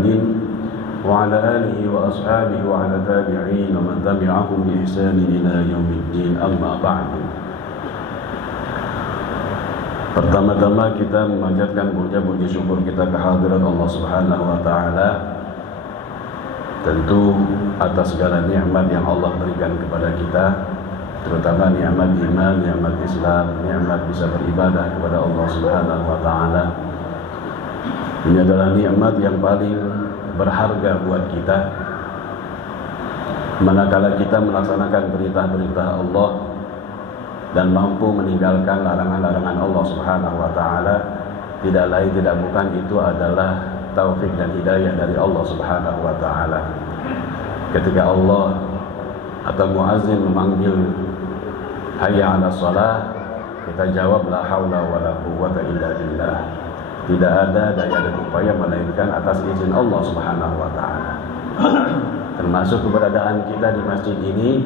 محمد وعلى آله وأصحابه وعلى تابعين ومن تبعهم بإحسان إلى يوم الدين. أما بعد. Pertama-tama kita memanjatkan puja-puji syukur kita kehadirat Allah Subhanahu wa taala, tentu atas segala nikmat yang Allah berikan kepada kita, terutama nikmat iman, nikmat Islam, nikmat bisa beribadah kepada Allah Subhanahu wa taala. Ini adalah nikmat yang paling berharga buat kita. Manakala kita melaksanakan perintah-perintah Allah dan mampu meninggalkan larangan-larangan Allah Subhanahu wa taala, tidak lain tidak bukan itu adalah taufik dan hidayah dari Allah Subhanahu wa taala. Ketika Allah atau muazzin memanggil hayya 'alas shalah, kita jawab la haula wala quwwata illa billah. Tidak ada daya dan upaya melainkan atas izin Allah Subhanahu wa taala. Termasuk keberadaan kita di masjid ini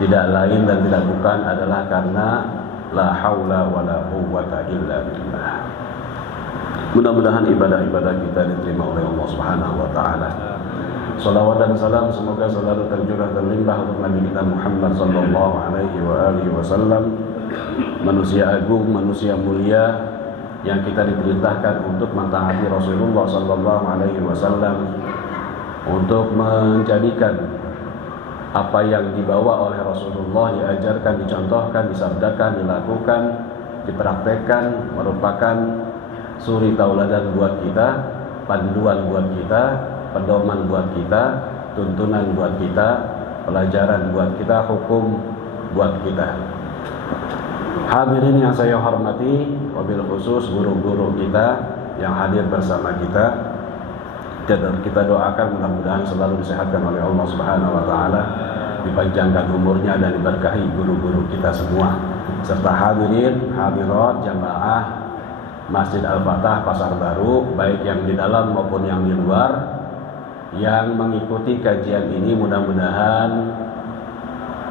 tidak lain dan tidak bukan adalah karena la haula wala quwwata illa billah. Mudah-mudahan ibadah-ibadah kita diterima oleh Allah Subhanahu wa taala. Salawat dan salam semoga selalu tercurah terlimpah untuk Nabi kita Muhammad sallallahu alaihi wasallam, manusia agung, manusia mulia yang kita diperintahkan untuk mentaati Rasulullah sallallahu alaihi wasallam, untuk menjadikan apa yang dibawa oleh Rasulullah, diajarkan, dicontohkan, disabdakan, dilakukan, dipraktekkan, merupakan suri tauladan buat kita, panduan buat kita, pedoman buat kita, tuntunan buat kita, pelajaran buat kita, hukum buat kita. Hadirin yang saya hormati, wabil khusus guru-guru kita yang hadir bersama kita, dan kita doakan mudah-mudahan selalu disehatkan oleh Allah Subhanahu wa taala, dipanjangkan umurnya dan diberkahi guru-guru kita semua, serta hadirin hadirat jamaah Masjid Al-Fatah Pasar Baru, baik yang di dalam maupun yang di luar, yang mengikuti kajian ini. Mudah-mudahan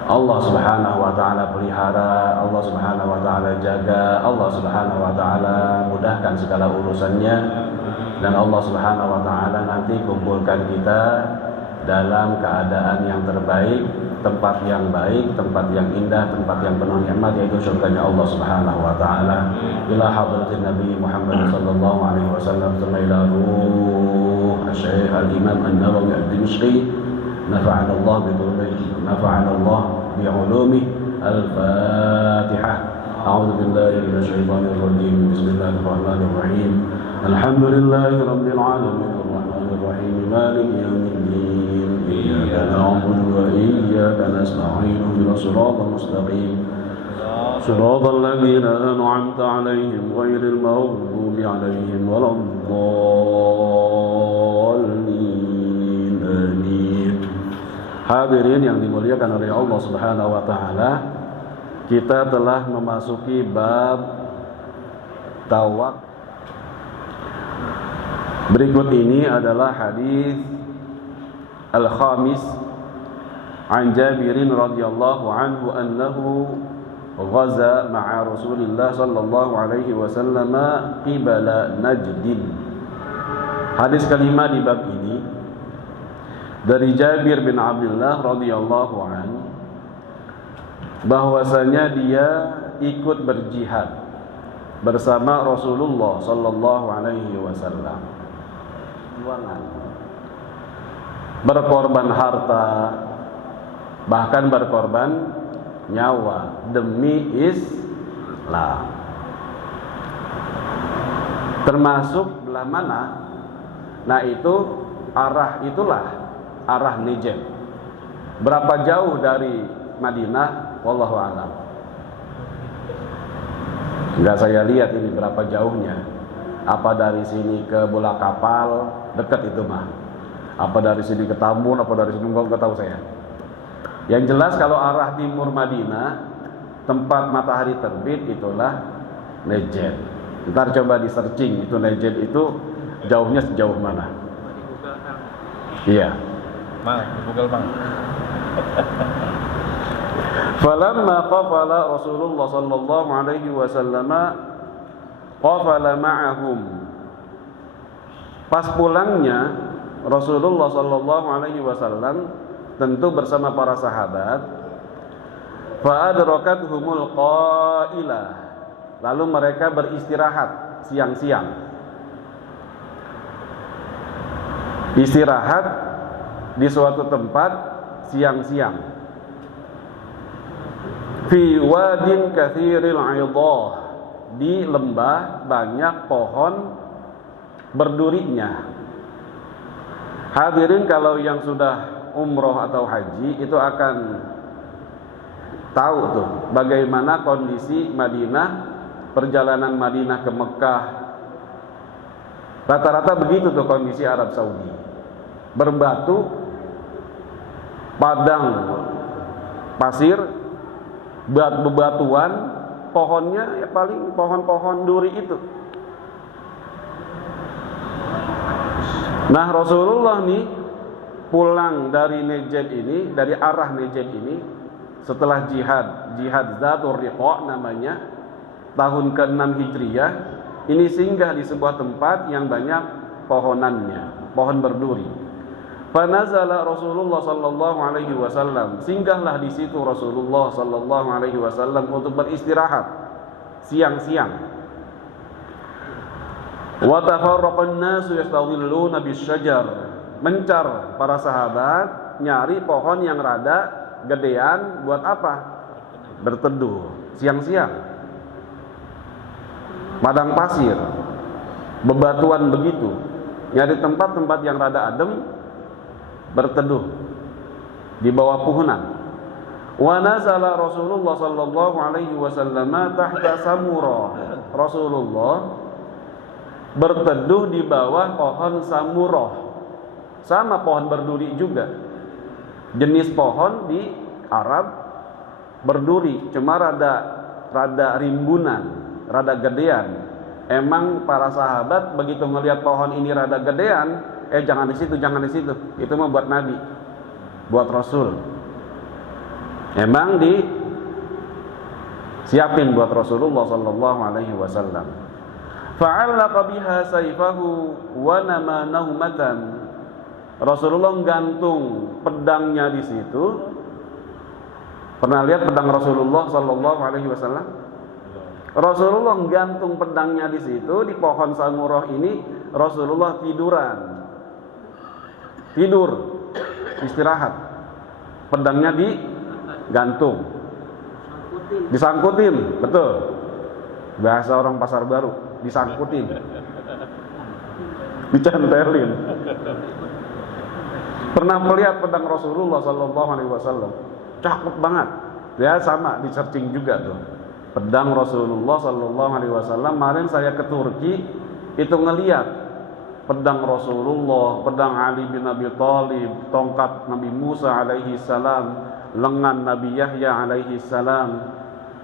Allah Subhanahu wa taala pelihara, Allah Subhanahu wa taala jaga, Allah Subhanahu wa taala mudahkan segala urusannya, dan Allah Subhanahu wa taala nanti kumpulkan kita dalam keadaan yang terbaik, tempat yang baik, tempat yang indah, tempat yang penuh nikmat, yaitu surganya Allah Subhanahu wa taala. Ila hadratin Nabi Muhammad sallallahu alaihi wasallam, ila ruh Syekh Al-Imam An-Nawawi Ad-Dimashqi, nafa'ana Allah bi-dhurrihi, nafa'ana Allah bi-'ulumi. Al-Fatihah. A'udzu billahi minasy syaithanir rajim. Bismillahir rahim. Alhamdulillahi rabbil alamin, arrahmanir rahim, maliki yaumiddin. Iyyaka na'budu wa iyyaka nasta'in. Ihdinas siratal mustaqim. Siratal ladzina an'amta 'alaihim ghairil maghdubi 'alaihim waladdallin. Amin. Hadirin yang dimuliakan oleh Allah Subhanahu wa taala, kita telah memasuki bab tawak. Berikut ini adalah hadis al-khamis an Jabirin radhiyallahu anhu annahu ghaza ma'a Rasulillah sallallahu alaihi wasallam qibala Najdin. Hadis kelima di bab ini dari Jabir bin Abdullah radhiyallahu anhu, bahwasanya dia ikut berjihad bersama Rasulullah sallallahu alaihi wasallam, berkorban harta, bahkan berkorban nyawa demi Islam. Termasuk belah mana? Nah, itu itulah arah Najd. Berapa jauh dari Madinah? Wallahu a'lam. Enggak saya lihat ini berapa jauhnya. Apa dari sini ke bola kapal, dekat itu mah. Apa dari sini ke Tambun, apa dari sini enggak tahu saya. Yang jelas kalau arah timur Madinah, tempat matahari terbit, itulah Najd. Ntar coba di searching itu Najd itu jauhnya sejauh mana. Iya. Mang, di Google Mang. Falamma qafala Rasulullah sallallahu alaihi wasallam qafala ma'ahum Pas pulangnya Rasulullah Shallallahu Alaihi Wasallam tentu bersama para sahabat, fa'adrakathumul qailah, lalu mereka beristirahat siang-siang. Istirahat di suatu tempat siang-siang. Fi wadin katsiril 'idhah, di lembah banyak pohon berdurinya. Hadirin kalau yang sudah umroh atau haji itu akan tahu tuh bagaimana kondisi Madinah, perjalanan Madinah ke Mekah. Rata-rata begitu tuh kondisi Arab Saudi. Berbatu, padang pasir, bebatuan, pohonnya ya paling pohon-pohon duri itu. Nah, Rasulullah nih pulang dari Najd ini, dari arah Najd ini setelah jihad Zatur Riqa namanya, tahun ke-6 Hijriyah, ini singgah di sebuah tempat yang banyak pohonannya, pohon berduri. Fanazala Rasulullah sallallahu alaihi wasallam, singgahlah di situ Rasulullah sallallahu alaihi wasallam untuk beristirahat siang-siang. Wa tafarraqan nasu yastadhilluna bisyajar, mencar para sahabat nyari pohon yang rada gedean buat apa? Berteduh siang-siang. Padang pasir, bebatuan begitu, nyari tempat-tempat yang rada adem, berteduh di bawah puhunan. Wa nazala Rasulullah sallallahu alaihi wasallam tahta samura. Rasulullah berteduh di bawah pohon samurah. Sama pohon berduri juga. Jenis pohon di Arab berduri, cuma rada rimbunan, rada gedean. Emang para sahabat begitu melihat pohon ini rada gedean, jangan di situ, jangan di situ. Itu mah buat Nabi, buat Rasul. Emang siapin buat Rasulullah sallallahu alaihi wasallam. Fa'allaqa biha sayfahu wa nama naumatan. Rasulullah gantung pedangnya di situ. Pernah lihat pedang Rasulullah sallallahu alaihi wasallam? Rasulullah gantung pedangnya di situ, di pohon samurah ini. Rasulullah tidur, istirahat, pedangnya digantung, disangkutin, betul, bahasa orang pasar baru, disangkutin, dicantelin. Pernah melihat pedang Rasulullah Sallallahu Alaihi Wasallam, cakep banget, ya sama di searching juga tuh, pedang Rasulullah Sallallahu Alaihi Wasallam. Kemarin saya ke Turki, itu ngeliat pedang Rasulullah, pedang Ali bin Abi Thalib, tongkat Nabi Musa alaihi salam, lengan Nabi Yahya alaihi salam.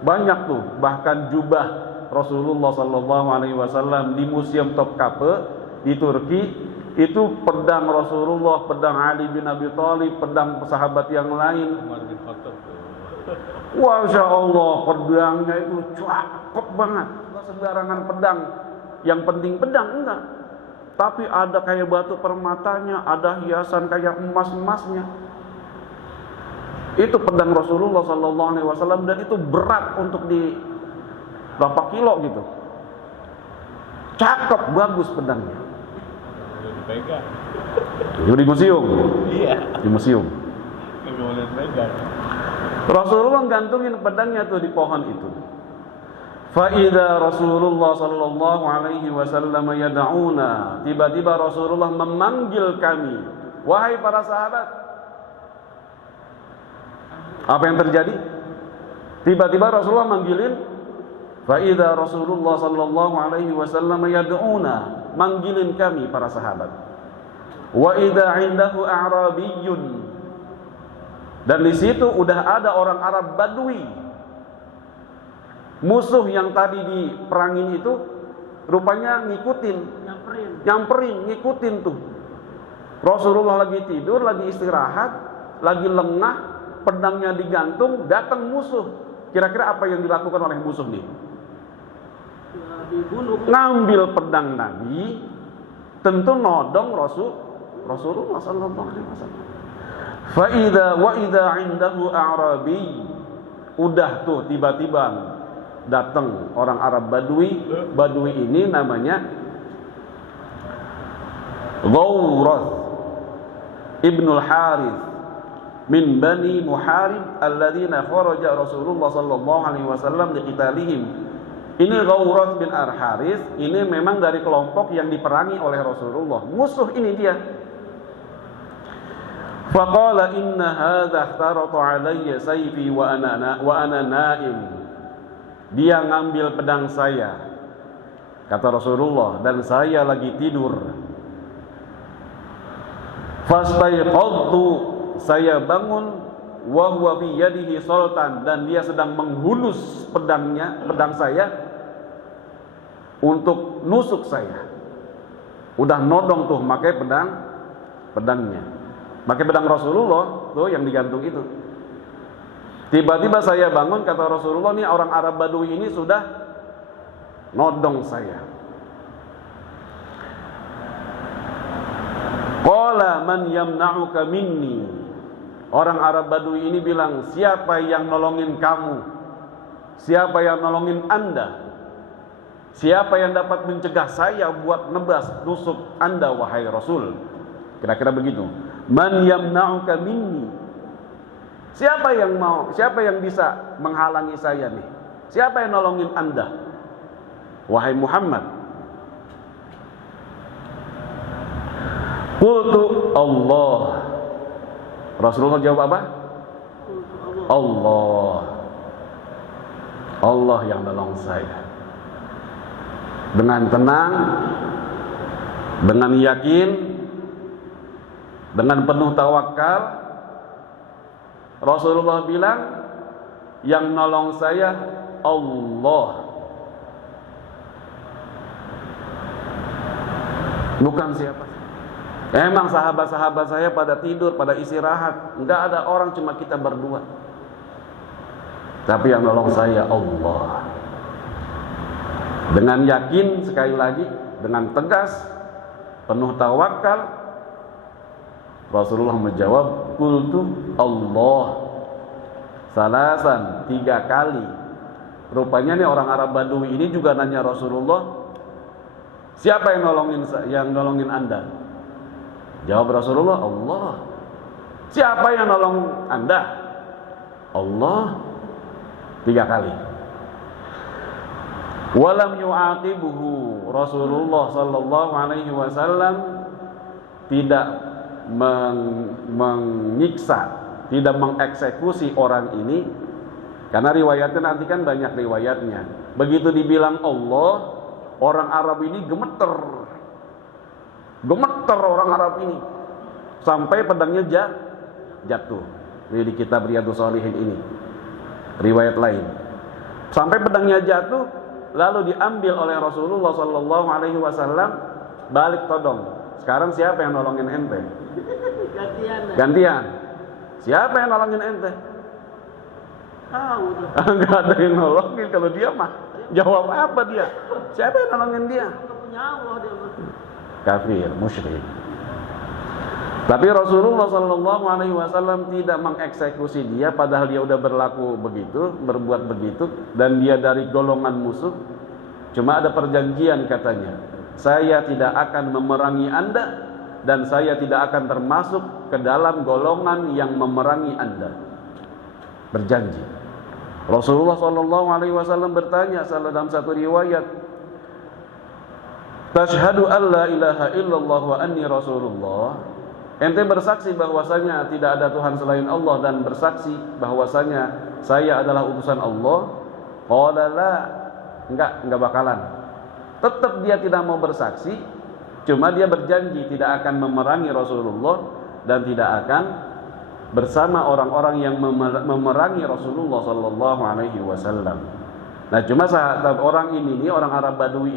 Banyak tuh, bahkan jubah Rasulullah sallallahu alaihi wasallam di Museum Topkapi di Turki, itu pedang Rasulullah, pedang Ali bin Abi Thalib, pedang sahabat yang lain. Masya Allah, pedangnya itu cakep banget. Enggak sembarangan pedang. Yang penting pedang enggak. Tapi ada kayak batu permatanya, ada hiasan kayak emas-emasnya. Itu pedang Rasulullah sallallahu alaihi wasallam, dan itu berat untuk di berapa kilo gitu. Cakep, bagus pedangnya. Di museum. Iya. Di museum. Rasulullah gantungin pedangnya tuh di pohon itu. Fa'idha Rasulullah sallallahu alaihi wasallam yada'una, tiba-tiba Rasulullah memanggil kami, wahai para sahabat. Apa yang terjadi? Tiba-tiba Rasulullah manggilin. Fa'idha Rasulullah sallallahu alaihi wasallam yada'una, manggilin kami para sahabat. Wa idha indahu a'rabiyyun, dan di situ udah ada orang Arab Badui. Musuh yang tadi diperangin itu rupanya ngikutin, nyamperin, ngikutin tuh. Rasulullah lagi tidur, lagi istirahat, lagi lengah, pedangnya digantung, datang musuh. Kira-kira apa yang dilakukan oleh musuh nih? Ngambil pedang Nabi, tentu nodong Rasulullah sallallahu alaihi wasallam. Wa idza 'indahu a'rabi, udah tuh tiba-tiba datang orang Arab Badui ini namanya Ghawrath ibnul Harith min Bani Muharib alladzina kharaja Rasulullah sallallahu alaihi wasallam liqitalihim. Ini Ghawrath bin Al-Harith, ini memang dari kelompok yang diperangi oleh Rasulullah. Musuh ini dia. Faqala inna hadza ihtarata alayya sayfi wa ana naim. Dia ngambil pedang saya, kata Rasulullah, dan saya lagi tidur. Fastayqadtu, saya bangun, wa huwa fi yadihi sultan, dan dia sedang menghunus pedang saya untuk nusuk saya. Udah nodong tuh pakai pedangnya. Pakai pedang Rasulullah tuh yang digantung itu. Tiba-tiba saya bangun, kata Rasulullah, nih orang Arab Badui ini sudah nodong saya. Qala man yamna'uka minni. Orang Arab Badui ini bilang, siapa yang nolongin kamu? Siapa yang nolongin Anda? Siapa yang dapat mencegah saya buat nebas nusuk Anda, wahai Rasul? Kira-kira begitu. Man yamna'uka minni. Siapa yang bisa menghalangi saya nih? Siapa yang nolongin Anda, wahai Muhammad? Qultu Allah. Rasulullah jawab apa? Allah. Allah yang nolong saya. Dengan tenang, dengan yakin, dengan penuh tawakal, Rasulullah bilang, yang nolong saya Allah, bukan siapa. Emang sahabat-sahabat saya pada tidur, pada istirahat, enggak ada orang, cuma kita berdua. Tapi yang nolong saya Allah. Dengan yakin, sekali lagi, dengan tegas, penuh tawakal, Rasulullah menjawab, qultu Allah salasan, 3 kali. Rupanya nih orang Arab Badui ini juga nanya Rasulullah, siapa yang nolongin Anda? Jawab Rasulullah, Allah. Siapa yang nolong Anda? Allah. 3 kali. Walam yu'aqibuhu, Rasulullah sallallahu alaihi wasallam tidak menyiksa, tidak mengeksekusi orang ini, karena riwayatnya nanti kan banyak riwayatnya. Begitu dibilang Allah, orang Arab ini gemeter orang Arab ini, sampai pedangnya jatuh. Di kitab Riyadhus Shalihin ini riwayat lain, sampai pedangnya jatuh, lalu diambil oleh Rasulullah sallallahu alaihi wasallam, balik todong. Sekarang siapa yang nolongin ente? Gantian. Siapa yang nolongin ente? Tahu tuh. Enggak ada yang nolongin kalau dia mah. Jawab apa dia? Siapa yang nolongin dia? Kafir, musyrik. Tapi Rasulullah sallallahu alaihi wasallam tidak mengeksekusi dia, padahal dia udah berlaku begitu, berbuat begitu, dan dia dari golongan musuh. Cuma ada perjanjian, katanya, saya tidak akan memerangi Anda, dan saya tidak akan termasuk ke dalam golongan yang memerangi Anda. Berjanji. Rasulullah sallallahu alaihi wasallam bertanya dalam satu riwayat, "Tashhadu an la ilaha illallah wa anni Rasulullah?" Ente bersaksi bahwasanya tidak ada Tuhan selain Allah dan bersaksi bahwasanya saya adalah utusan Allah? Qala la. Enggak bakalan. Tetap dia tidak mau bersaksi, cuma dia berjanji tidak akan memerangi Rasulullah dan tidak akan bersama orang-orang yang memerangi Rasulullah sallallahu alaihi wasallam. Nah, cuma sahabat orang ini, orang Arab Badui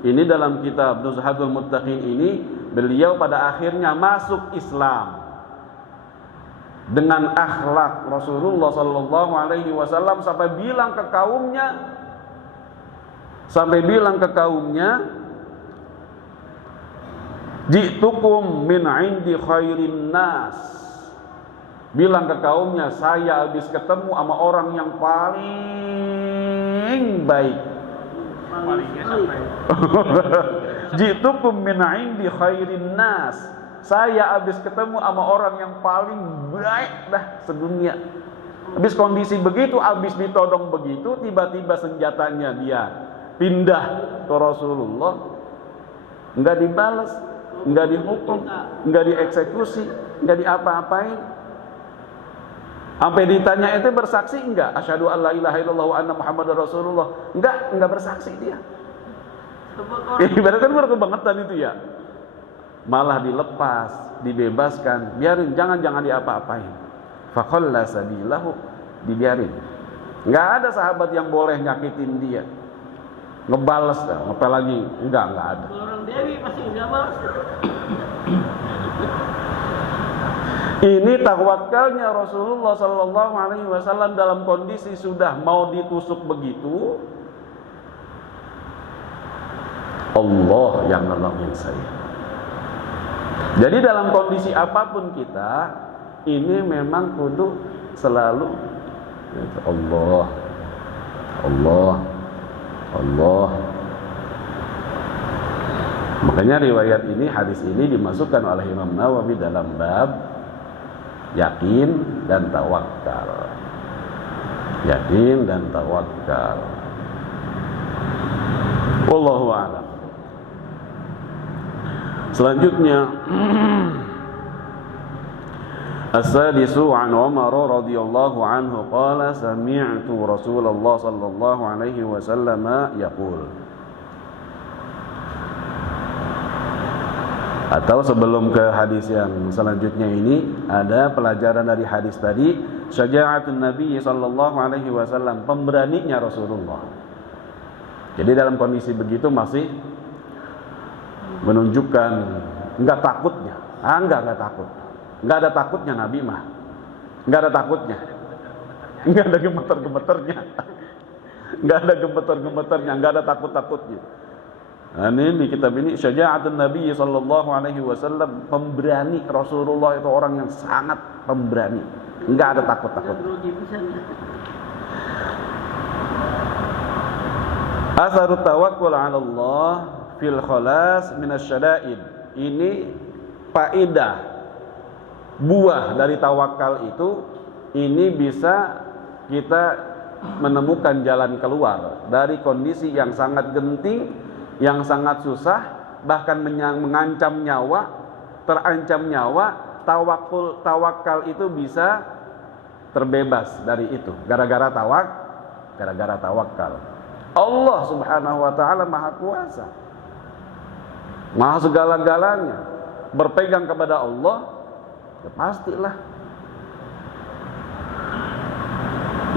ini dalam kitab Nuzhatul Muttaqin ini, beliau pada akhirnya masuk Islam dengan akhlak Rasulullah sallallahu alaihi wasallam, sampai bilang ke kaumnya, Ji'tukum min 'indi khairin nas. Bilang ke kaumnya, saya habis ketemu sama orang yang paling baik. Ji'tukum min 'indi khairin nas. Saya habis ketemu sama orang yang paling baik dah sedunia. Habis kondisi begitu, habis ditodong begitu, tiba-tiba senjatanya dia pindah ke Rasulullah. Enggak dibalas, enggak dihukum, enggak dieksekusi, enggak diapa-apain. Sampai ditanya itu bersaksi enggak? Asyhadu an la ilaha illallah wa anna Muhammadar Rasulullah. Enggak bersaksi dia. Ibaratnya kan berkebangetan itu ya. Malah dilepas, dibebaskan, biarin, jangan diapa-apain. Faqalla sabilahu, dibiarin. Enggak ada sahabat yang boleh nyakitin dia. Ngebales, ngepel lagi, enggak ada. Orang Dewi pasti enggak balas. Ini tawakalnya Rasulullah sallallahu alaihi wasallam dalam kondisi sudah mau ditusuk begitu. Allah yang nolongin saya. Jadi dalam kondisi apapun kita, ini memang kudu selalu Allah. Makanya riwayat ini, hadis ini dimasukkan oleh Imam Nawawi dalam bab yakin dan tawakal. Yakin dan tawakal. Wallahu a'lam. Selanjutnya As-sadisu an Umar radhiyallahu anhu qala sami'tu Rasulullah sallallahu alaihi wasallam yaqul. Atau sebelum ke hadis yang selanjutnya ini ada pelajaran dari hadis tadi, syaja'atun Nabi sallallahu alaihi wasallam, pemberaninya Rasulullah. Jadi dalam kondisi begitu masih menunjukkan enggak takutnya. Enggak takut. Enggak ada takutnya Nabi mah. Enggak ada takutnya. Enggak ada gemeter-gemeternya. Enggak ada gemeter-gemeternya, enggak ada takut-takutnya. Nah, ini di kitab ini syaja'atun Nabi sallallahu alaihi wasallam, pemberani Rasulullah itu orang yang sangat pemberani. Enggak ada takut-takut. Asarut tawakkul 'ala Allah fil khalas minasyada'id. Ini faedah buah dari tawakal itu, ini bisa kita menemukan jalan keluar dari kondisi yang sangat genting, yang sangat susah, bahkan mengancam nyawa, terancam nyawa. Tawakal itu bisa terbebas dari itu gara-gara tawakal. Allah Subhanahu wa taala Maha Kuasa, Maha segala-galanya. Berpegang kepada Allah, ya pastilah.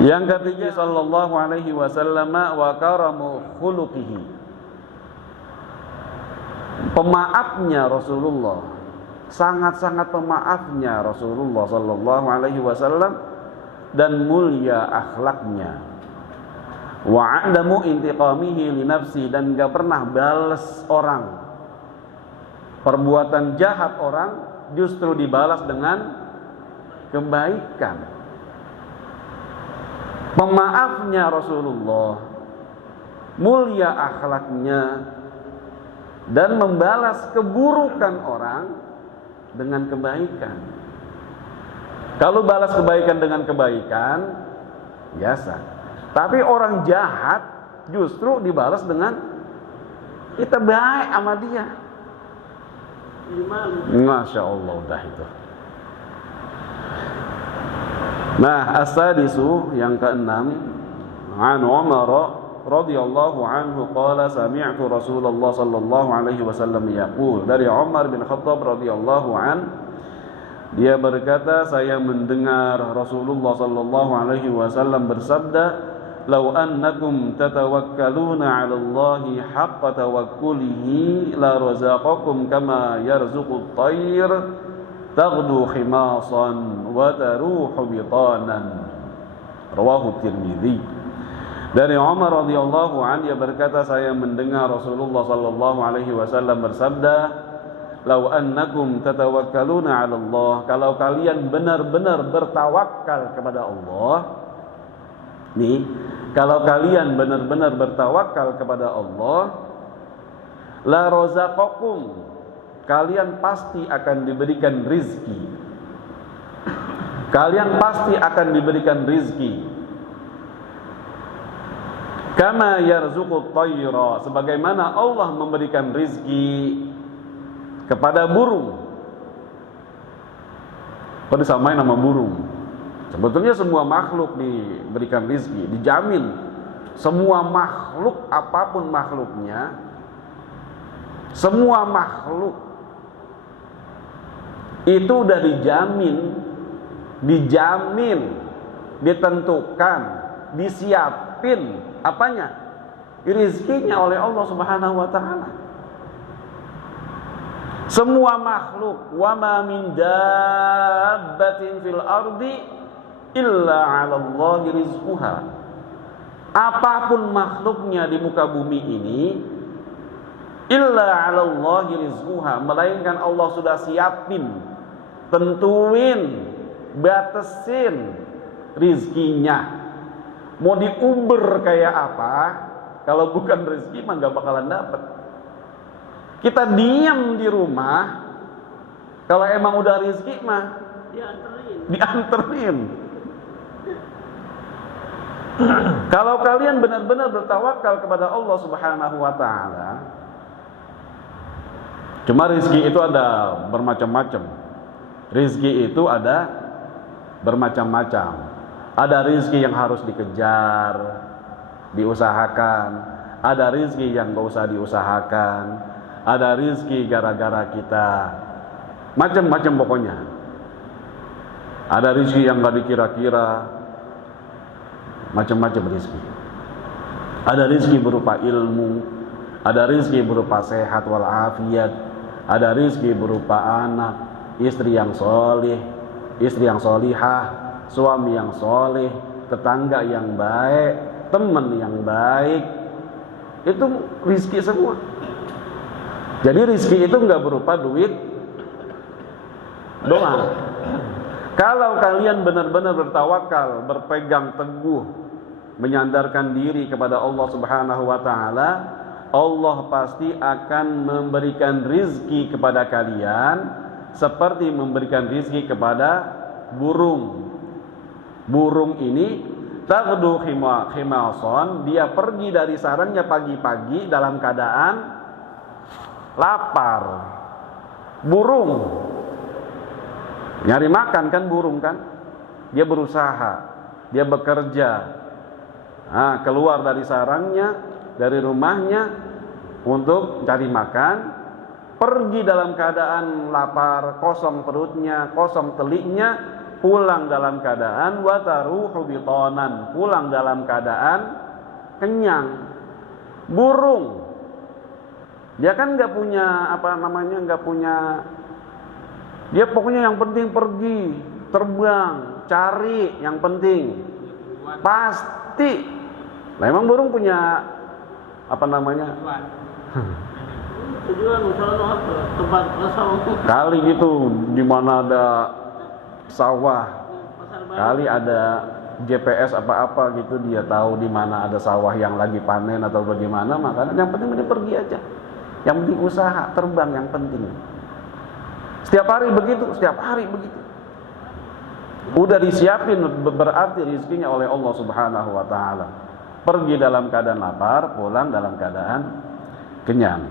Yang ketiga, sallallahu alaihi wasallam wa karamu khuluqihi, pemaafnya Rasulullah, sangat-sangat pemaafnya Rasulullah sallallahu alaihi wasallam, dan mulia akhlaknya. Wa adamu intiqamihi li nafsi, dan enggak pernah balas orang. Perbuatan jahat orang justru dibalas dengan kebaikan. Pemaafnya Rasulullah, mulia akhlaknya, dan membalas keburukan orang dengan kebaikan. Kalau balas kebaikan dengan kebaikan, biasa. Tapi orang jahat justru dibalas dengan kita baik sama dia. Masya Allah, udah itu. Nah, as-sadisu, yang keenam, an Umar radhiyallahu anhu qala sami'tu Rasulullah sallallahu alaihi wasallam yaqul. Dari Umar bin Khattab radhiyallahu an, dia berkata, saya mendengar Rasulullah sallallahu alaihi wasallam bersabda, "Lau annakum tatawakkaluna 'ala Allahi haqqa tawakkulihi la razaqakum kama yarzuqut tayr taghdu khimasan wa taruhu bitanan." Rawahu Tirmidzi. Dari Umar radhiyallahu anhu, dia berkata, saya mendengar Rasulullah sallallahu alaihi wasallam bersabda, "Lau annakum tatawakkaluna 'ala Allah," kalau kalian benar-benar bertawakal kepada Allah. Nih, kalau kalian benar-benar bertawakal kepada Allah, la razaqakum, kalian pasti akan diberikan rizki. Kalian pasti akan diberikan rizki. Kama yarzuqut tayra, sebagaimana Allah memberikan rizki kepada burung. Kok disamain sama burung? Sebetulnya semua makhluk diberikan rizki, dijamin. Semua makhluk, apapun makhluknya, semua makhluk itu udah dijamin, ditentukan, disiapin apanya? Rizkinya oleh Allah Subhanahu wa taala. Semua makhluk, wa ma min dabbatin fil ardi illa 'ala Allahi rizquha. Apapun makhluknya di muka bumi ini, illa 'ala Allahi rizquha, melainkan Allah sudah siapin, tentuin, batasin rizkinya. Mau diuber kayak apa, kalau bukan rezeki mah gak bakalan dapet. Kita diam di rumah, kalau emang udah rezeki mah dianterin. Kalau kalian benar-benar bertawakal kepada Allah Subhanahu wa taala, cuma rezeki itu ada bermacam-macam. Rezeki itu ada bermacam-macam. Ada rizki yang harus dikejar, diusahakan. Ada rizki yang gak usah diusahakan. Ada rizki gara-gara kita, macam-macam pokoknya. Ada rizki yang gak dikira-kira, macam-macam rizki. Ada rizki berupa ilmu, ada rizki berupa sehat walafiat, ada rizki berupa anak, istri yang soleh, istri yang solihah, suami yang soleh, tetangga yang baik, teman yang baik. Itu rizki semua. Jadi rizki itu nggak berupa duit doang. Kalau kalian benar-benar bertawakal, berpegang teguh, menyandarkan diri kepada Allah Subhanahu wa taala, Allah pasti akan memberikan rizki kepada kalian seperti memberikan rizki kepada burung. Burung ini taghdu khimason, dia pergi dari sarangnya pagi-pagi dalam keadaan lapar. Burung nyari makan kan, burung kan, dia berusaha, dia bekerja, keluar dari sarangnya, dari rumahnya untuk cari makan, pergi dalam keadaan lapar, kosong perutnya, kosong teliknya, pulang dalam keadaan wataruhu bitonan, pulang dalam keadaan kenyang. Burung, dia kan nggak punya nggak punya, dia pokoknya yang penting pergi, terbang, cari yang penting, pasti. Nah, emang burung punya tujuan usaha tempat kosong kali gitu, di mana ada sawah, kali ada GPS apa-apa gitu, dia tahu di mana ada sawah yang lagi panen atau bagaimana. Makanya yang penting dia pergi aja, yang penting usaha, terbang yang penting. Setiap hari begitu, setiap hari begitu. Udah disiapin, berarti rizkinya oleh Allah Subhanahu wa taala. Pergi dalam keadaan lapar, pulang dalam keadaan kenyang.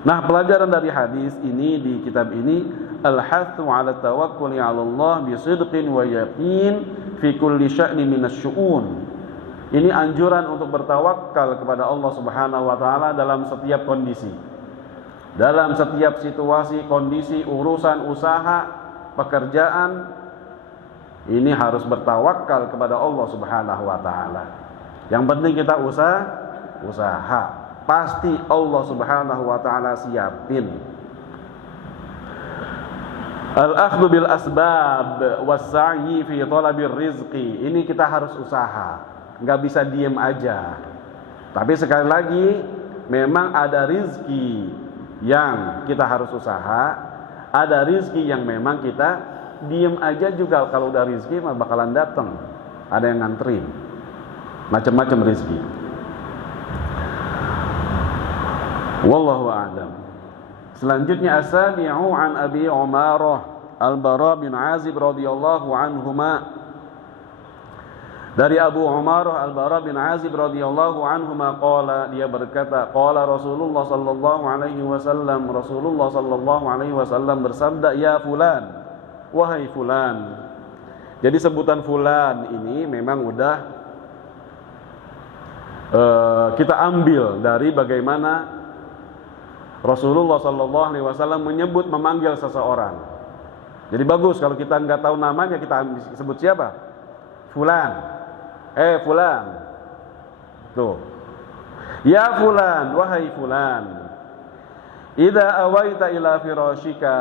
Nah, pelajaran dari hadis ini di kitab ini, al-hathu 'ala tawakkuli 'ala Allah bi sidqin wa yaqin fi kulli sya'ni minasyu'un. Ini anjuran untuk bertawakal kepada Allah Subhanahu wa taala dalam setiap kondisi. Dalam setiap situasi, kondisi, urusan, usaha, pekerjaan, ini harus bertawakal kepada Allah Subhanahu wa taala. Yang penting kita usaha. Pasti Allah Subhanahu wa taala siapin. Al-akhdhu bil asbab was-sa'yi fi talabir rizqi. Ini kita harus usaha. Enggak bisa diem aja. Tapi sekali lagi, memang ada rizki yang kita harus usaha, Ada rizki yang memang kita diem aja juga, kalau udah rizki mah bakalan datang. Ada yang nganterin. Macam-macam rizki. Wallahu a'lam. Selanjutnya as-sabi'u an Abi Umarah Al-Bara bin Azib radhiyallahu anhuma. Dari Abu Umarah Al-Bara bin Azib radhiyallahu anhuma qala, dia berkata, qala Rasulullah sallallahu alaihi wasallam, Rasulullah sallallahu alaihi wasallam bersabda, ya fulan, wahai fulan. Jadi sebutan fulan ini memang udah kita ambil dari bagaimana Rasulullah sallallahu alaihi wasallam menyebut, memanggil seseorang. Jadi bagus kalau kita nggak tahu namanya, kita sebut siapa? Fulan. Fulan. Tuh. Ya fulan, wahai fulan. Idza awaita ila firashika,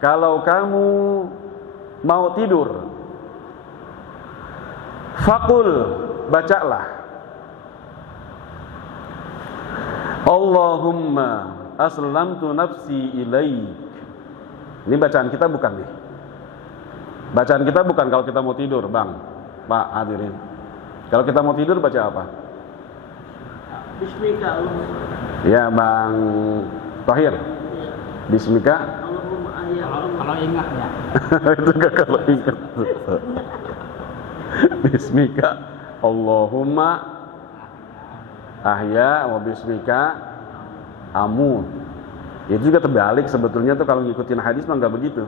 kalau kamu mau tidur, faqul, bacalah, Allahumma aslamtu nafsi ilaik. Ini bacaan kita bukan nih. Bacaan kita bukan kalau kita mau tidur, Bang, Pak, hadirin. Kalau kita mau tidur baca apa? Bismika Allahumma. Ya, Bang Tahir. Bismika. Kalau ingat ya. Itu enggak kalau ingat. Bismika Allahumma ahya wa bismika amut. Itu juga terbalik sebetulnya tuh, kalau ngikutin hadis mah enggak begitu.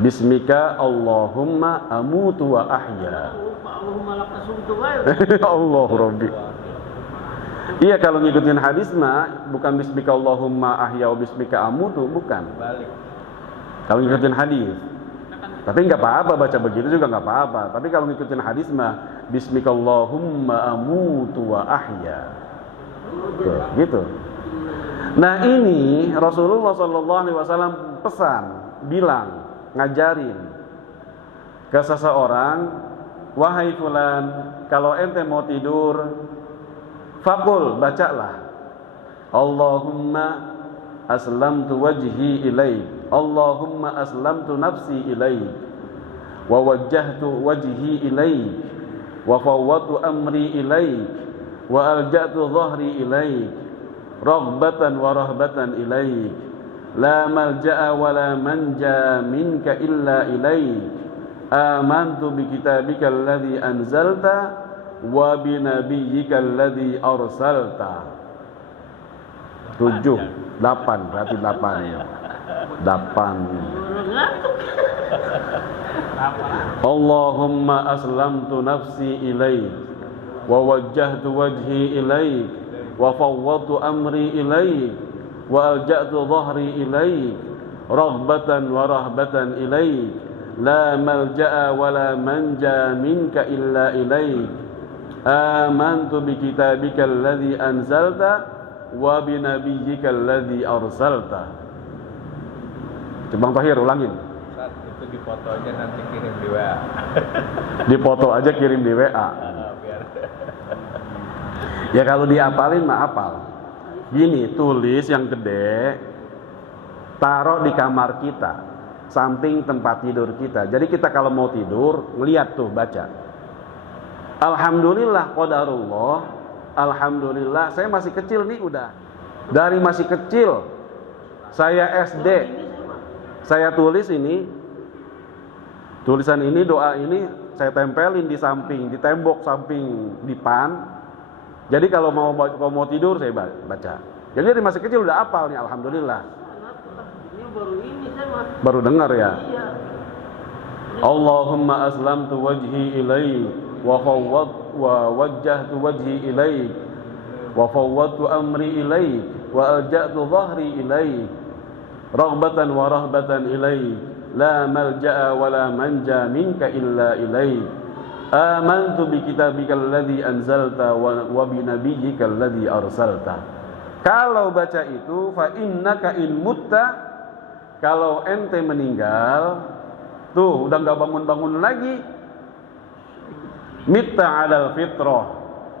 Bismika Allahumma amutu wa ahya. Allahumma lakasumtu wa. Allah Rabbi. Iya, kalau ngikutin hadis mah bukan bismika Allahumma ahya wa bismika amutu, bukan. Balik. Kalau ngikutin hadis. Tapi enggak apa-apa baca begitu juga enggak apa-apa. Tapi kalau ngikutin hadis mah bismika Allahumma amutu wa ahya. Tuh, gitu. Nah, ini Rasulullah SAW pesan, bilang, ngajarin ke seseorang, wahai fulan, kalau ente mau tidur, faqul, bacalah, Allahumma aslamtu wajhi ilaik, Allahumma aslamtu nafsi ilaik, wa wajjahtu wajhi ilaik, wa fawwadtu amri ilaik, wa alja'tu dhahri ilaik, raghbatan wa rahbatan ilaik, la malja'a wa la manja minka illa ilaik, amantu bi kitabika alladhi anzalta wa bi nabiyyika alladhi arsalta. 7, 8, berarti 8. Allahumma aslamtu nafsi ilaik, wa wajjahtu wajhi ilaik, wa fawwadtu amri ilaik, wa alja'tu dhahri ilaik, raghbatan wa rahbatan ilaik, la malja'a wa la manja minka illa ilaik, amantu bi kitabika alladhi anzalta wa bi nabiyyika alladhi arsalta. Bang Tahir ulangin. Saat itu dipoto aja, nanti kirim di WA. Dipoto aja, kirim di WA. Biar. Ya kalau dihafalin mah hafal. Gini, tulis yang gede, taruh di kamar kita, samping tempat tidur kita. Jadi kita kalau mau tidur, ngeliat tuh, baca. Alhamdulillah qadarullah, alhamdulillah, saya masih kecil nih udah. Dari masih kecil, saya SD, saya tulis ini, tulisan ini, doa ini, saya tempelin di samping, di tembok samping dipan. Jadi kalau mau tidur saya baca. Jadi dari masih kecil udah hafal nih, alhamdulillah. Ini baru ini saya Baru dengar ya. Iya. Allahumma aslamtu wajhi ilaik, wa wajjahtu wajhi ilaik, wa fawwadtu amri ilaik, wa alja'tu dhahri ilaik, raghbatan wa rahbatan ilaik, la malja'a wa la manja minka illa ilaik, amantu bi kitabika alladhi anzalta wa bi nabiyyika alladhi arsalta. Kalau baca itu, fa innaka in mutta, kalau ente meninggal, tuh udah enggak bangun-bangun lagi, mitta 'alal fitrah,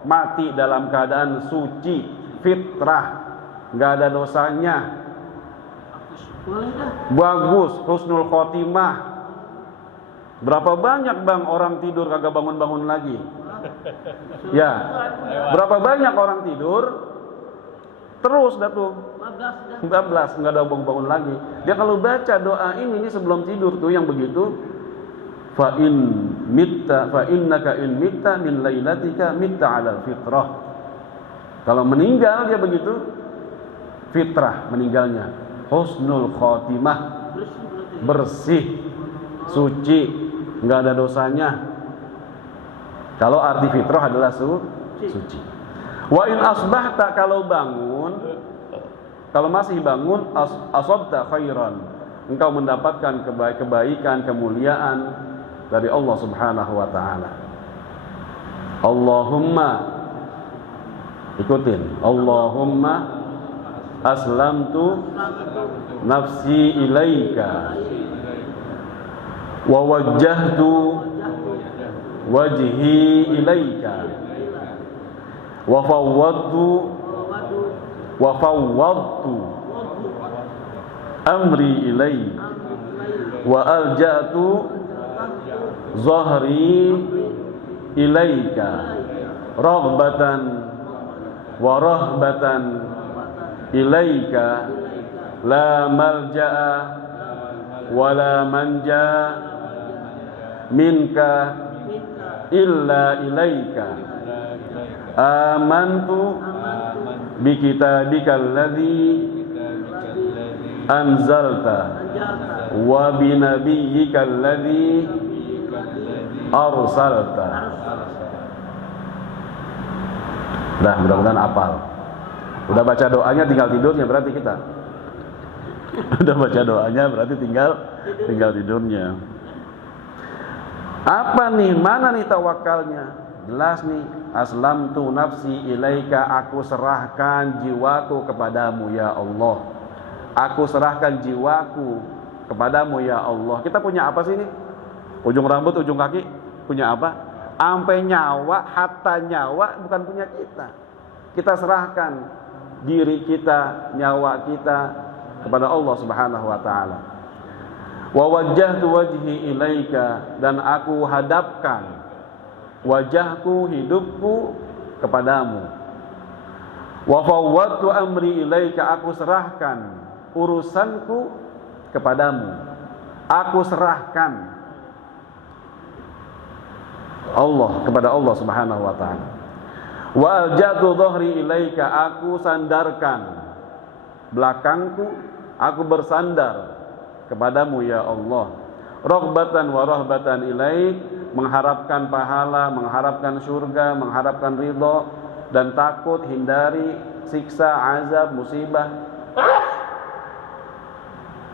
mati dalam keadaan suci, fitrah, enggak ada dosanya. Boleh dah. Bagus, husnul khotimah. Berapa banyak bang orang tidur kagak bangun-bangun lagi? Ya, berapa banyak orang tidur terus dah tuh 15 dah. 14 nggak ada bangun-bangun lagi. Dia kalau baca doa ini sebelum tidur tuh yang begitu, fa innaka in mitta min lailatika mitta 'alal fitrah. Kalau meninggal dia begitu, fitrah meninggalnya, husnul khotimah, bersih, suci, nggak ada dosanya. Kalau arti fitrah adalah suci. Wa in asbahta, kalau bangun, kalau masih bangun, asabta khairan, engkau mendapatkan kebaikan, kemuliaan dari Allah Subhanahu wa taala. Allahumma, ikutin, Allahumma aslamtu nafsi ilaika wa wajjahtu wajhi ilaika wa fawwadtu amri ilaik wa alja'tu zahri ilaika raghbatan wa rahbatan ilaika la malja'a wa la manja minka illa ilaika amantu bi kitabika alladhi anzalta wa bi nabiyyika alladhi arsalta. Nah, mudah-mudahan hafal. Udah baca doanya tinggal tidurnya berarti kita. Udah baca doanya berarti tinggal tidurnya. Apa nih? Mana nih tawakalnya? Jelas nih, aslamtu nafsi ilaika, aku serahkan jiwaku kepadamu ya Allah. Aku serahkan jiwaku kepadamu ya Allah. Kita punya apa sih ini? Ujung rambut, ujung kaki, punya apa? Sampai nyawa, hatta nyawa bukan punya kita. Kita serahkan diri kita, nyawa kita kepada Allah Subhanahu wa taala. Wa wajjahtu wajhi ilaika, dan aku hadapkan wajahku, hidupku kepadamu. Wa fawwadtu amri ilaika, aku serahkan urusanku kepadamu. Aku serahkan Allah kepada Allah Subhanahu wa taala. Wa alja'tu dhahri ilaika, aku sandarkan belakangku, aku bersandar kepadamu ya Allah. Raghbatan wa rahbatan ilaik, mengharapkan pahala, mengharapkan surga, mengharapkan ridha, dan takut hindari siksa, azab, musibah.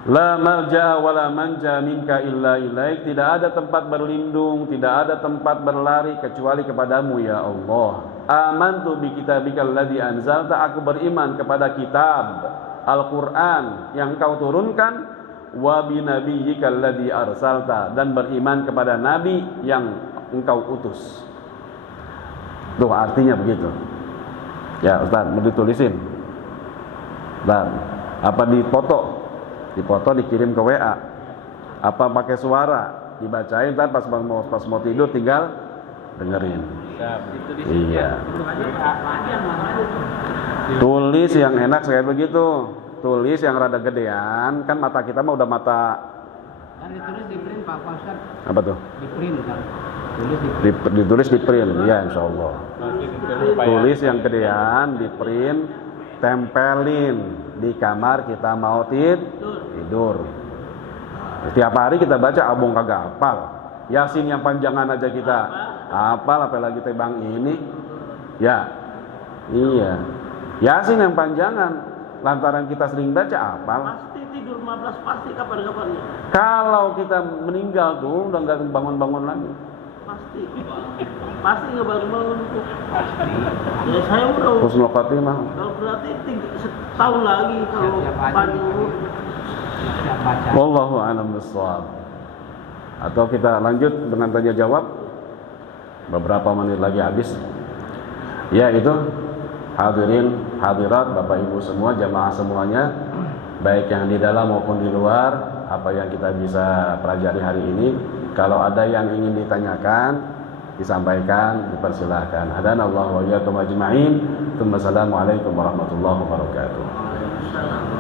La malja'a wa la manja minka illa ilaik, tidak ada tempat berlindung, tidak ada tempat berlari kecuali kepadamu ya Allah. Amantu bi kitabika alladzi anzalta, aku beriman kepada kitab Al-Qur'an yang kau turunkan, wa bi nabiyyika alladzi arsalta, dan beriman kepada nabi yang engkau utus. Tuh artinya begitu. Ya Ustaz, mau ditulisin. Dan apa dipoto? Dipoto dikirim ke WA. Apa pakai suara? Dibacain, ntar pas mau tidur tinggal dengerin. Iya. Tulis yang enak kayak begitu. Tulis yang rada gedean, kan mata kita mah udah mata. Kan ditulis di print Pak Ustaz. Apa tuh? Di print kan. Ditulis di print, ya insyaallah. Tulis yang gedean, di print, tempelin di kamar kita mau tidur. Setiap hari kita baca, abang kagak hafal. Yasin yang panjangan aja kita hafal, apalagi tebang ini. Ya, iya. Yasin yang panjangan, lantaran kita sering baca hafal. Pasti tidur 15 pasti kapan-kapannya. Kalau kita meninggal tuh udah nggak bangun-bangun lagi. Pasti nggak bangun-bangun tuh. Pasti. Ya saya udah. Husnul khotimah. Kalau berarti setahun lagi kalau panjang. Wallahu a'lam bishawab. Atau kita lanjut dengan tanya jawab. Beberapa menit lagi habis. Ya itu, hadirin, hadirat, Bapak Ibu semua, jamaah semuanya baik yang di dalam maupun di luar, apa yang kita bisa pelajari hari ini. Kalau ada yang ingin ditanyakan, disampaikan, dipersilahkan. Hadanallahu wa iyyakum ajma'in. Assalamualaikum warahmatullahi wabarakatuh.